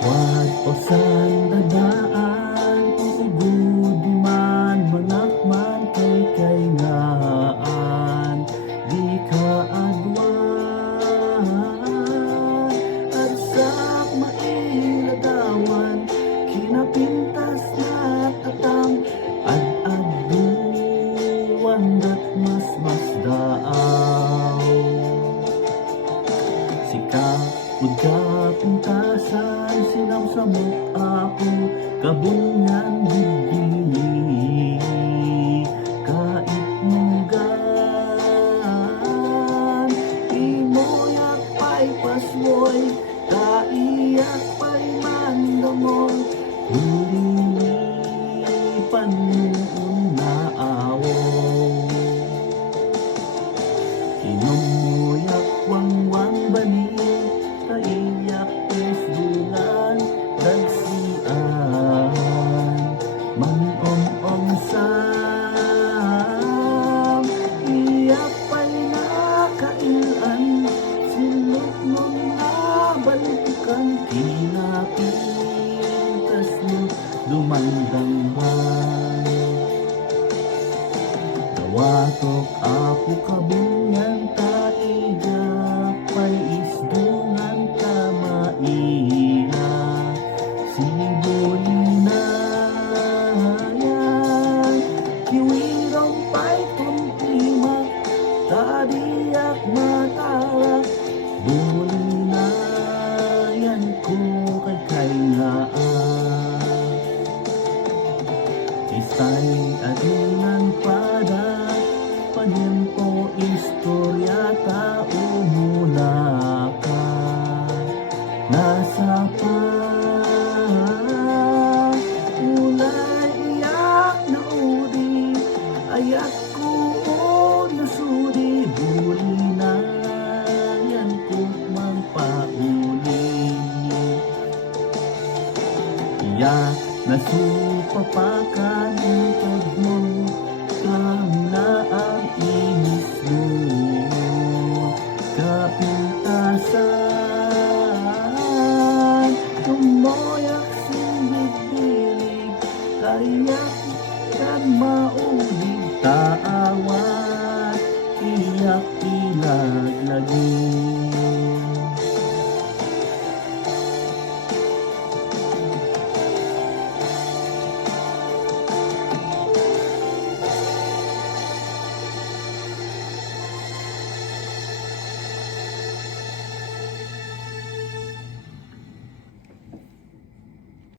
Wag pasan dadaan, ugod di man manakman kay ngaan. Di ka agwan, at sak mailadawan, kinapintas na tatam, ad-aduan dat mas daaw. Sika udka pintasan, sinamsamot ako, kabungan bibili, kaitnugan. Imoyak pa'y paswoy, kaiyak pa'y mandomon, huli panuon na awon. Inumuyak wangwang bani, kaiyak isdulan, dagsian, manom-om sam, iyak pa'y nakailan, silok mong nabalikan, kinapintas mo dumandangman. Dawatok apo kabungan, taigak pa'y isdungan ka maila, sibulinayan, kiwirong pa'y tumtimak, tadiyak matalak, bulinayan ko kay ngaan. Isa'y adinan pada, panyempo istorya ta umuna ka. Nasa pa, ulay iyak na udi, ayat ko nasudi, buli na yan kung magpauli. Iyak nasupapakan, utod mo